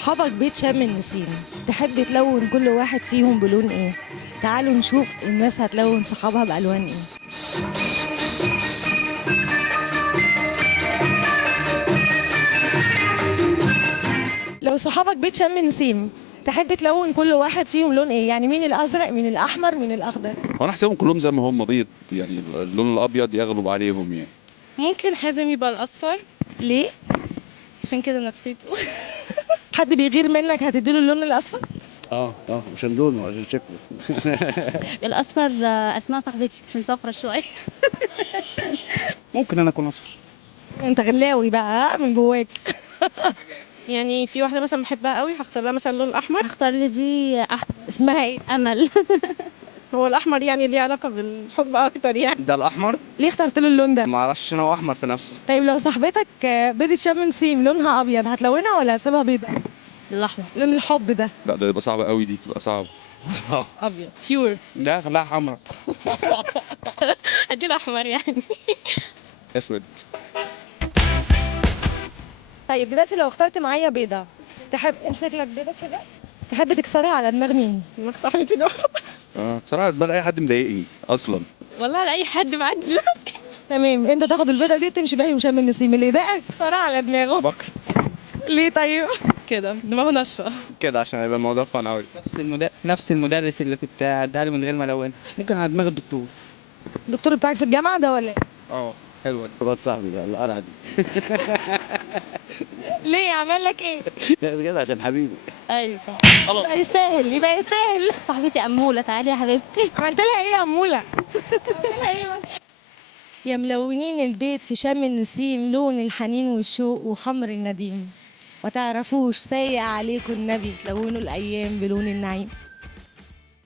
صحابك بيت شم النسيم، تحب تلون كل واحد فيهم بلون ايه؟ تعالوا نشوف الناس هتلون صحابها بألوان ايه. لو صحابك بيت شم نسيم، تحب تلون كل واحد فيهم لون ايه؟ يعني مين الازرق، مين الاحمر، مين الاخضر؟ هو انا احسبهم كلهم زي ما هم بيض، يعني اللون الابيض يغلب عليهم يعني. ممكن حازم يبقى الأصفر ليه؟ عشان كده نفسيته. حد بيغير منك هتديله اللون الاصفر؟ اه عشان لونه عشان شكله. الأصفر أسماء صاحبتي عشان صفرة شوية. ممكن انا اكون اصفر. انت غلاوي بقى من جواك. يعني في واحدة مثلا بحبها قوي هختار لها مثلا اللون الأحمر. أختار لي دي اسمها ايه؟ أمل. هو الأحمر يعني ليه علاقة بالحب أكتر يعني. ده الاحمر. ليه اخترت له اللون ده؟ ما اعرفش انا هو احمر في نفسه. طيب لو صاحبتك بيضة شم نسيم لونها ابيض، هتلونها ولا هتسيبها بيضة؟ الأحمر. لون الحب ده. لا ده يبقى صعب قوي، دي تبقى صعب. أبيض بيور. ده خلاها حمرا. أدي الأحمر يعني. اسود. طيب دلوقتي لو اخترت معايا بيضة، تحب امسك لك بيضة كده، تحب تكسرها على دماغ مين؟ دماغ صاحبتي ده. بصراحه دماغ اي حد مضايقني اصلا. والله لأي حد معدي. تمام، انت تاخد البيضة دي تمشي بيها وشم النسيم، اللي يضايقك تكسرها على دماغه. بكر. ليه طيب؟ كده دماغه ناشفة. كده عشان يبقى الموضوع فان قوي. نفس المدرس اللي كنت اديها له من غير ما الون، ممكن على دماغ الدكتور. الدكتور بتاعك في الجامعة ده ولا ايه؟ اه حلوه دي. الواد صاحبي ده القرعه دي. ليه عمل لك ايه؟ كده عشان حبيبي. أيوة صح. يبقى يستاهل، يبقى يستاهل. صاحبتي أمولة، تعالي يا حبيبتي. عملت لها ايه يا امولة؟ يا ملونين البيت في شم النسيم لون الحنين والشوق وخمر النديم، وتعرفوش سايق عليكم النبي تلونوا الايام بلون النعيم.